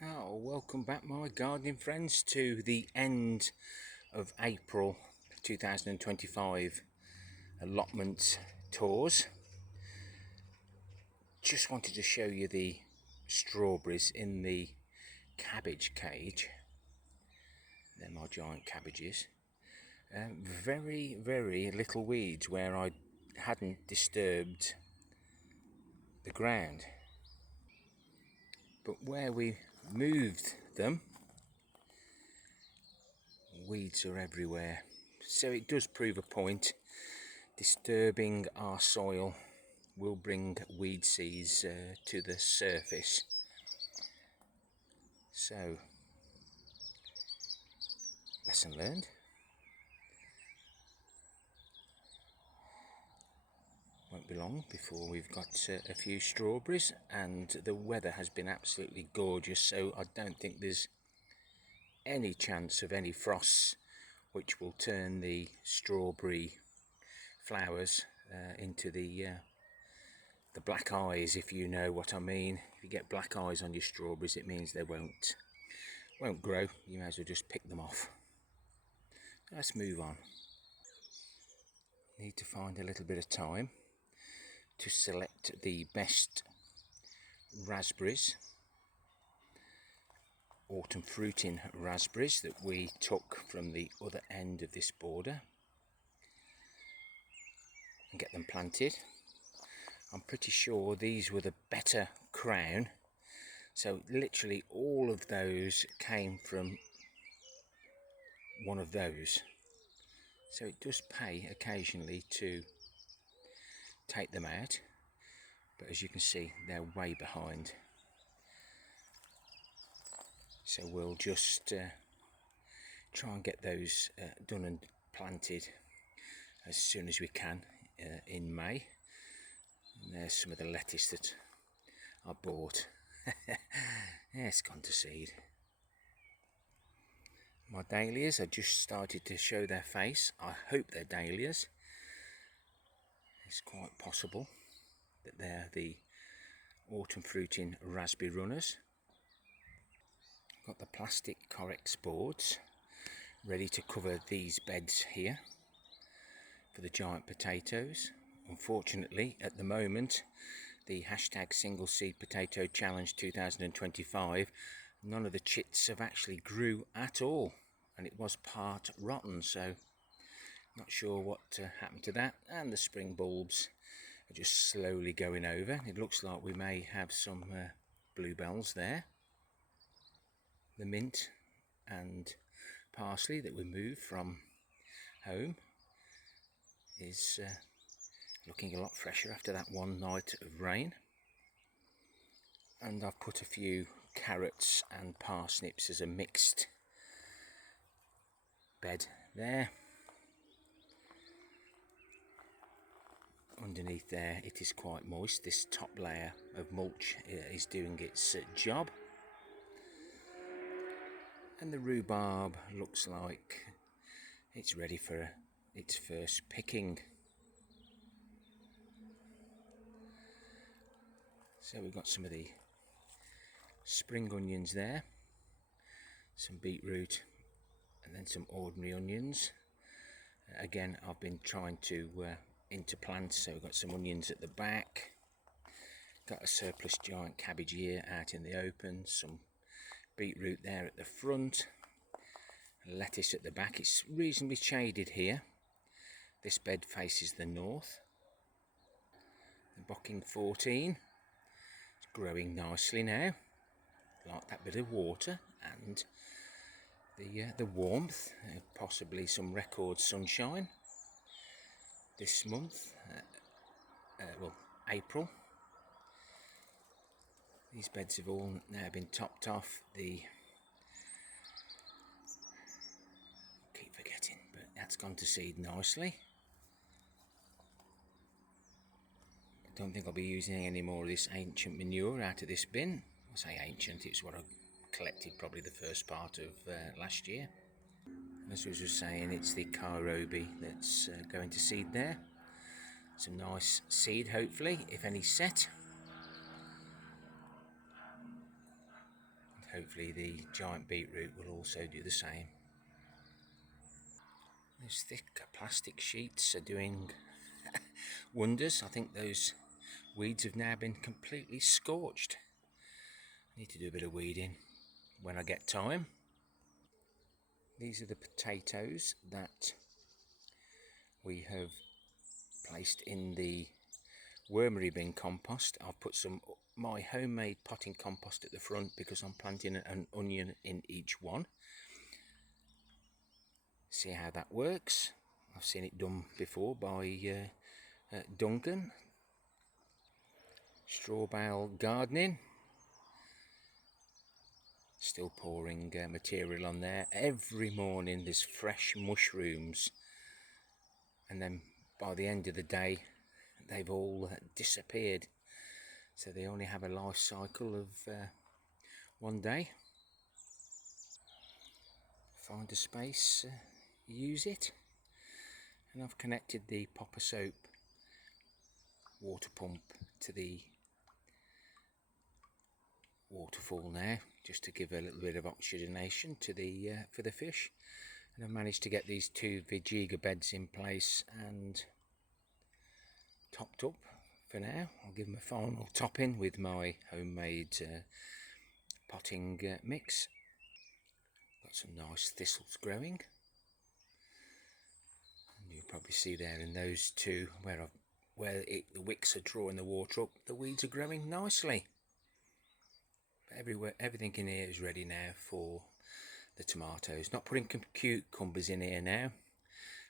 Oh, welcome back my gardening friends to the end of April 2025 allotment tours. Just wanted to show you the strawberries in the cabbage cage. They're my giant cabbages. Very little weeds where I hadn't disturbed the ground, but where we moved them, weeds are everywhere. So it does prove a point. Disturbing our soil will bring weed seeds to the surface. So, lesson learned. Won't be long before we've got a few strawberries, and the weather has been absolutely gorgeous, so I don't think there's any chance of any frosts which will turn the strawberry flowers into the black eyes, if you know what I mean. If you get black eyes on your strawberries, it means they won't grow. You may as well just pick them off. Let's move on. Need to find a little bit of time to select the best raspberries, autumn fruiting raspberries that we took from the other end of this border, and get them planted. I'm pretty sure these were the better crown, so literally all of those came from one of those. So it does pay occasionally to take them out, but as you can see, they're way behind. So we'll just try and get those done and planted as soon as we can in May. And there's some of the lettuce that I bought. It's gone to seed. My dahlias have just started to show their face. I hope they're dahlias. It's quite possible that they're the autumn fruiting raspberry runners. Got the plastic Correx boards ready to cover these beds here for the giant potatoes. Unfortunately, at the moment, the hashtag single seed potato challenge 2025, none of the chits have actually grew at all, and it was part rotten, so not sure what happened to that. And the spring bulbs are just slowly going over. It looks like we may have some bluebells there. The mint and parsley that we moved from home is looking a lot fresher after that one night of rain. And I've put a few carrots and parsnips as a mixed bed there. Underneath there it is quite moist. This top layer of mulch is doing its job. And the rhubarb looks like it's ready for its first picking. So we've got some of the spring onions there, some beetroot, and then some ordinary onions. Again, I've been trying to interplant, so we've got some onions at the back, got a surplus giant cabbage here out in the open, some beetroot there at the front, lettuce at the back. It's reasonably shaded here. This bed faces the north. The Bocking 14 is growing nicely now. Like that bit of water and the warmth, possibly some record sunshine this month, well, April. These beds have all now been topped off. Keep forgetting, but that's gone to seed nicely. I don't think I'll be using any more of this ancient manure out of this bin. I say ancient, it's what I collected probably the first part of last year. As I was just saying, it's the Carobi that's going to seed there. Some nice seed, hopefully, if any set. And hopefully the giant beetroot will also do the same. Those thick plastic sheets are doing wonders. I think those weeds have now been completely scorched. I need to do a bit of weeding when I get time. These are the potatoes that we have placed in the wormery bin compost. I've put some my homemade potting compost at the front because I'm planting an onion in each one. See how that works. I've seen it done before by Duncan. Straw bale gardening. Still pouring material on there. Every morning there's fresh mushrooms, and then by the end of the day they've all disappeared. So they only have a life cycle of 1 day. Find a space, use it. And I've connected the Popper Soap water pump to the waterfall now, just to give a little bit of oxygenation to the for the fish. And I've managed to get these 2 Vegega beds in place and topped up for now. I'll give them a final topping with my homemade potting mix. Got some nice thistles growing, and you'll probably see there in those 2 where the wicks are drawing the water up, the weeds are growing nicely. Everywhere, everything in here is ready now for the tomatoes. Not putting cucumbers in here now,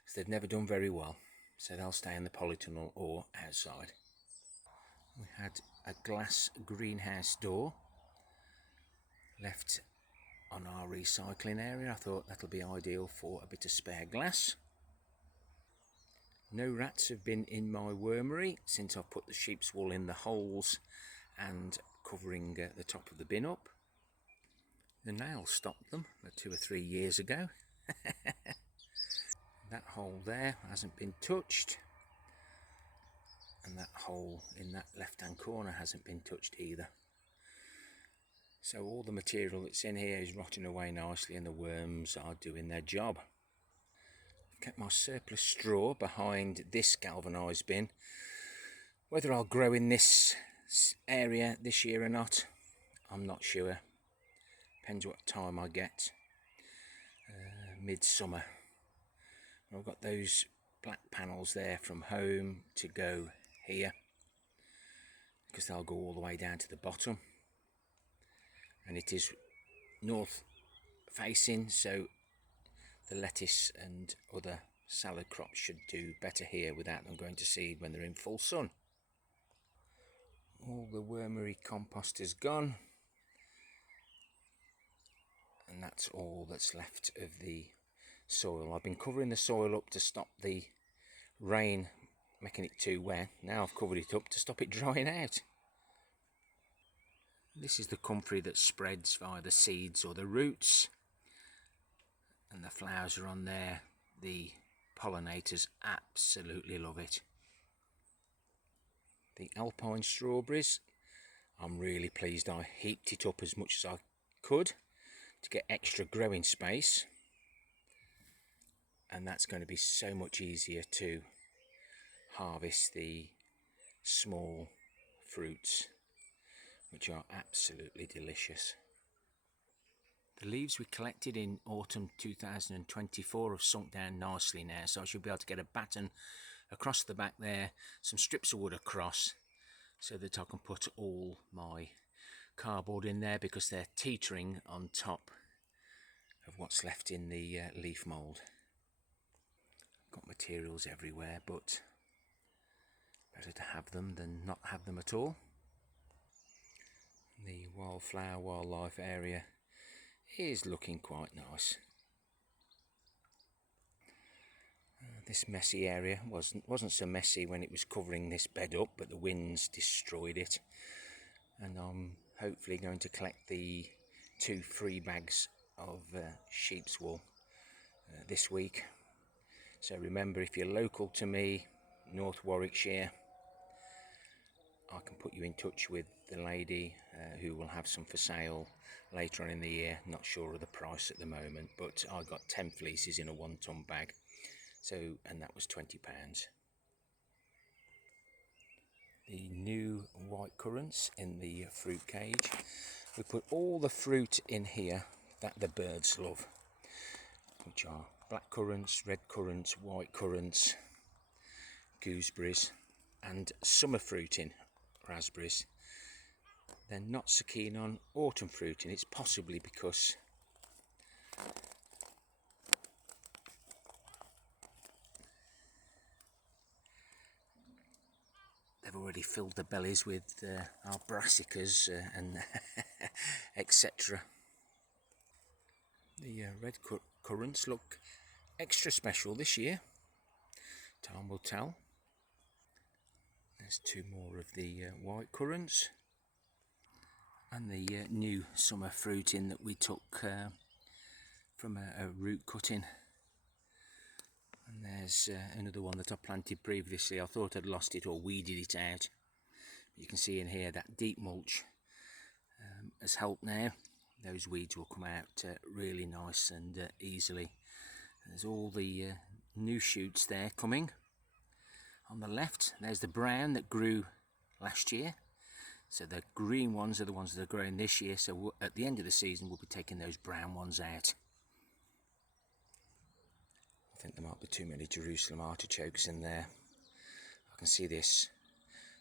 because they've never done very well, so they'll stay in the polytunnel or outside. We had a glass greenhouse door left on our recycling area. I thought that'll be ideal for a bit of spare glass. No rats have been in my wormery since I've put the sheep's wool in the holes and covering the top of the bin up. The nail stopped them 2 or 3 years ago. That hole there hasn't been touched, and that hole in that left hand corner hasn't been touched either. So all the material that's in here is rotting away nicely, and the worms are doing their job. I've kept my surplus straw behind this galvanised bin. Whether I'll grow in this area this year or not, I'm not sure. Depends what time I get. Midsummer. I've got those black panels there from home to go here, because they'll go all the way down to the bottom, and it is north facing, so the lettuce and other salad crops should do better here without them going to seed when they're in full sun. All the wormery compost is gone, and that's all that's left of the soil. I've been covering the soil up to stop the rain making it too wet. Now I've covered it up to stop it drying out. This is the comfrey that spreads via the seeds or the roots, and the flowers are on there. The pollinators absolutely love it. The alpine strawberries, I'm really pleased I heaped it up as much as I could to get extra growing space, and that's going to be so much easier to harvest the small fruits, which are absolutely delicious. The leaves we collected in autumn 2024 have sunk down nicely now, so I should be able to get a batten across the back there, some strips of wood across, so that I can put all my cardboard in there, because they're teetering on top of what's left in the leaf mould. Got materials everywhere, but better to have them than not have them at all. The wildflower wildlife area is looking quite nice. This messy area wasn't so messy when it was covering this bed up, but the winds destroyed it, and I'm hopefully going to collect the 2 free bags of sheep's wool this week. So remember, if you're local to me, North Warwickshire, I can put you in touch with the lady who will have some for sale later on in the year. Not sure of the price at the moment, but I got 10 fleeces in a 1 ton bag, so, and that was £20. The new white currants in the fruit cage. We put all the fruit in here that the birds love, which are black currants, red currants, white currants, gooseberries, and summer fruiting raspberries. They're not so keen on autumn fruiting. It's possibly because they've already filled their bellies with our brassicas and etc. The red currants look extra special this year. Time will tell. There's 2 more of the white currants. And the new summer fruiting that we took from a root cutting. And there's another one that I planted previously. I thought I'd lost it or weeded it out. You can see in here that deep mulch has helped now. Those weeds will come out really nice and easily. There's all the new shoots there coming. On the left, there's the brown that grew last year. So the green ones are the ones that are growing this year. So at the end of the season, we'll be taking those brown ones out. I think there might be too many Jerusalem artichokes in there. I can see this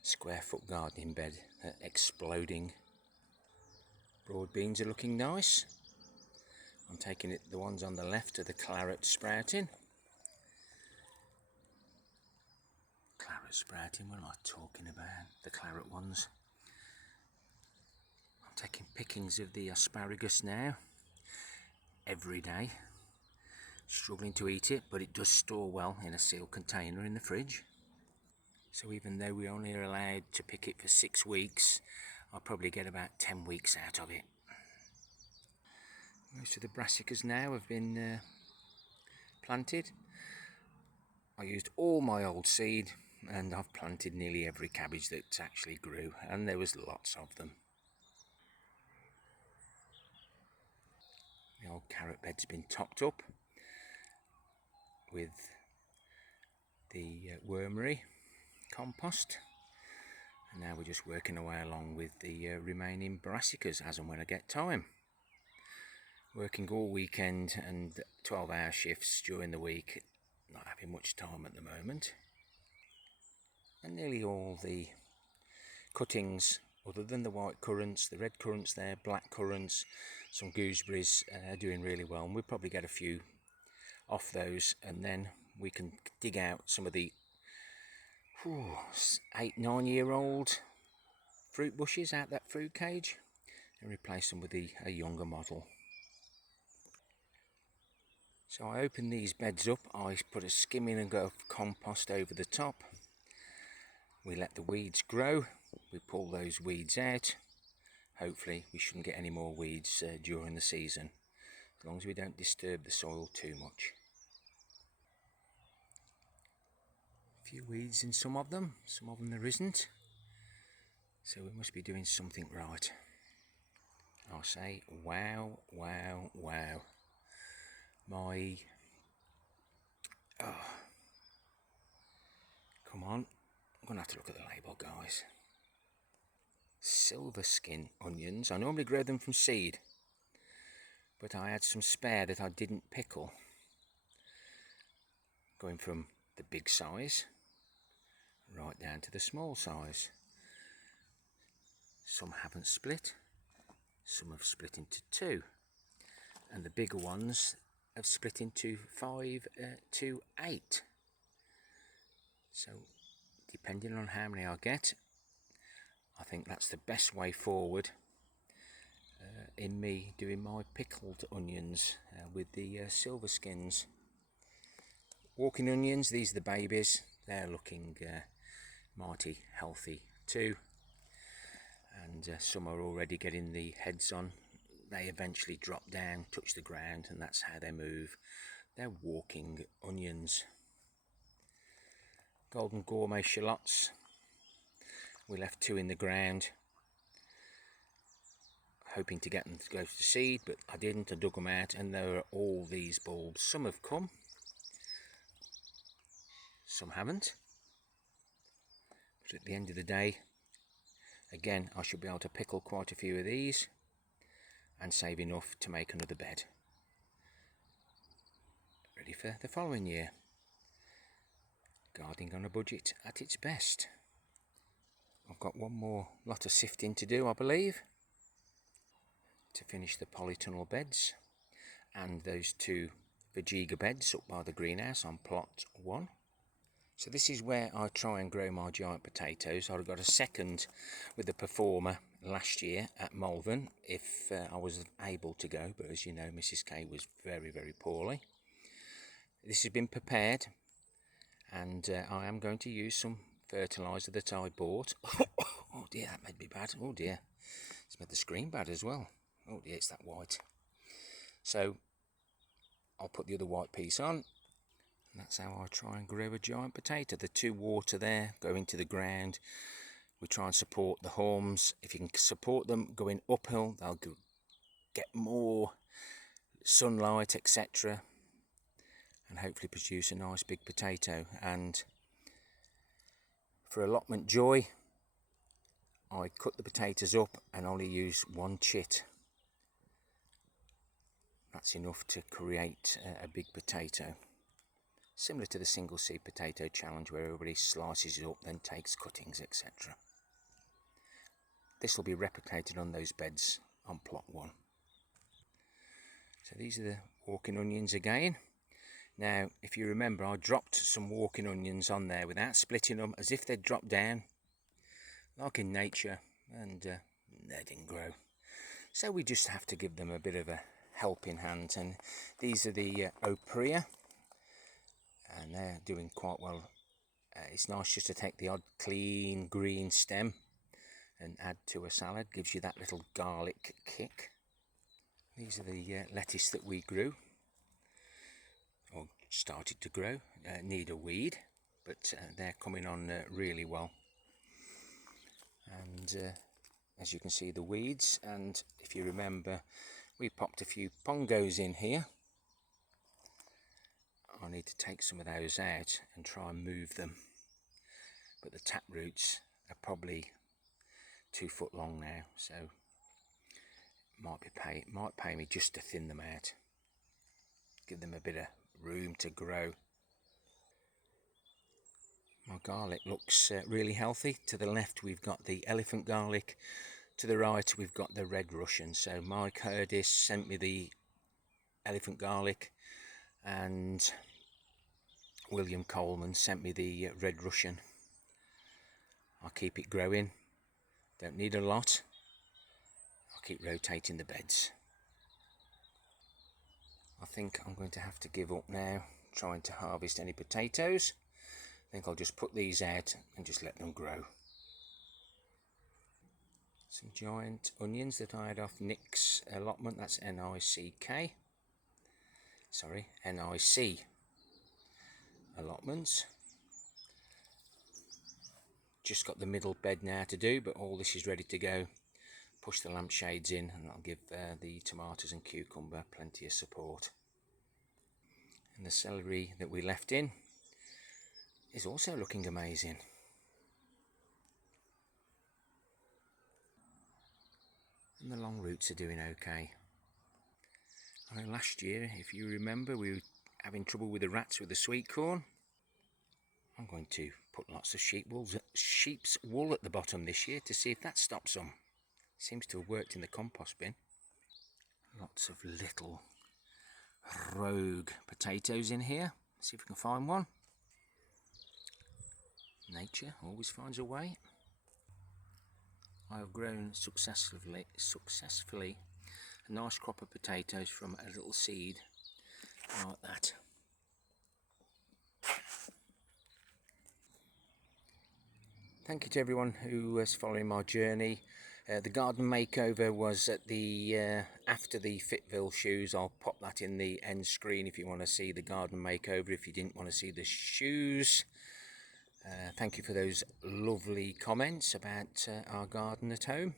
square foot gardening bed exploding. Broad beans are looking nice. I'm taking it, the ones on the left are the claret sprouting. Claret sprouting, what am I talking about? The claret ones. I'm taking pickings of the asparagus now, every day. Struggling to eat it, but it does store well in a sealed container in the fridge. So even though we only are allowed to pick it for 6 weeks, I'll probably get about 10 weeks out of it. Most of the brassicas now have been planted. I used all my old seed and I've planted nearly every cabbage that actually grew, and there was lots of them. The old carrot bed's been topped up with the wormery compost, and now we're just working away along with the remaining brassicas as and when I get time. Working all weekend and 12-hour shifts during the week, not having much time at the moment. And nearly all the cuttings, other than the white currants, the red currants there, black currants, some gooseberries, are doing really well, and we'll probably get a few off those, and then we can dig out some of the 8-9 year old fruit bushes out that fruit cage and replace them with a younger model. So I open these beds up, I put a skimming and go of compost over the top. We let the weeds grow, we pull those weeds out. Hopefully we shouldn't get any more weeds during the season, as long as we don't disturb the soil too much. A few weeds in some of them there isn't. So we must be doing something right. I'll say, wow, wow, wow. Come on, I'm going to have to look at the label, guys. Silver skin onions. I normally grow them from seed, but I had some spare that I didn't pickle. Going from the big size right down to the small size. Some haven't split, some have split into 2, and the bigger ones have split into 5 to 8. So depending on how many I get, I think that's the best way forward in me doing my pickled onions with the silver skins. Walking onions, these are the babies. They're looking mighty healthy too, and some are already getting the heads on. They eventually drop down, touch the ground, and that's how they move. They're walking onions. Golden gourmet shallots. We left 2 in the ground. hoping to get them to go to seed, but I didn't. I dug them out and there are all these bulbs. Some have come, some haven't, but at the end of the day, again, I should be able to pickle quite a few of these and save enough to make another bed ready for the following year. Gardening on a budget at its best. I've got one more lot of sifting to do, I believe, to finish the polytunnel beds and those 2 Vegega beds up by the greenhouse on plot 1. So this is where I try and grow my giant potatoes. I got a second with the performer last year at Malvern if I was able to go, but as you know, Mrs. K was very, very poorly. This has been prepared, and I am going to use some fertiliser that I bought. Oh dear, that made me bad. Oh dear, it's made the screen bad as well. Oh dear, it's that white. So I'll put the other white piece on. And that's how I try and grow a giant potato. The 2 water there go into the ground. We try and support the haulms. If you can support them going uphill, they'll get more sunlight, etc. and hopefully produce a nice big potato. And for allotment joy, I cut the potatoes up and only use 1 chit. That's enough to create a big potato. Similar to the single seed potato challenge where everybody slices it up, then takes cuttings, etc. This will be replicated on those beds on plot 1. So these are the walking onions again. Now, if you remember, I dropped some walking onions on there without splitting them, as if they'd dropped down, like in nature, and they didn't grow. So we just have to give them a bit of a helping hand. And these are the Oprea, and they're doing quite well. It's nice just to take the odd clean green stem and add to a salad. Gives you that little garlic kick. These are the lettuce that we grew, or started to grow. Need a weed, but they're coming on really well. And as you can see, the weeds, and if you remember, we popped a few pongos in here. I need to take some of those out and try and move them, but the tap roots are probably 2 foot long now, so it might pay me just to thin them out, give them a bit of room to grow. My garlic looks really healthy. To the left we've got the elephant garlic, to the right we've got the red Russian. So Mycorrrhzal sent me the elephant garlic, and William Coleman sent me the red Russian. I'll keep it growing, don't need a lot. I'll keep rotating the beds. I think I'm going to have to give up now trying to harvest any potatoes. I think I'll just put these out and just let them grow. Some giant onions that I had off Nick's allotment, that's N-I-C-K. Sorry, N-I-C allotments. Just got the middle bed now to do, but all this is ready to go. Push the lampshades in and that'll give the tomatoes and cucumber plenty of support. And the celery that we left in is also looking amazing. And the long roots are doing okay. I know last year, if you remember, we were having trouble with the rats with the sweet corn. I'm going to put lots of sheep's wool at the bottom this year to see if that stops them. Seems to have worked in the compost bin. Lots of little rogue potatoes in here. See if we can find one. Nature always finds a way. I have grown successfully a nice crop of potatoes from a little seed like that. Thank you to everyone who was following my journey. The garden makeover was at the after the Fitville shoes. I'll pop that in the end screen if you want to see the garden makeover, if you didn't want to see the shoes. Thank you for those lovely comments about our garden at home.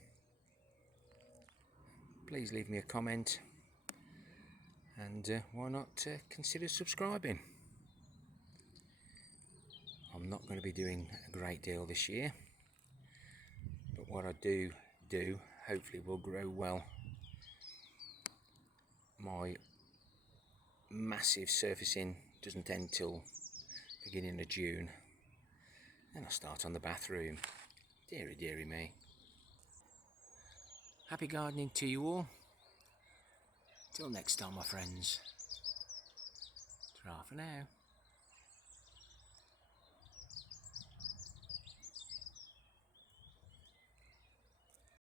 please leave me a comment, and why not consider subscribing. I'm not going to be doing a great deal this year, but what I do hopefully will grow well. My massive surfacing doesn't end till beginning of June. Then I start on the bathroom. Deary, deary me. Happy gardening to you all. Till next time, my friends. Ta-ra for now.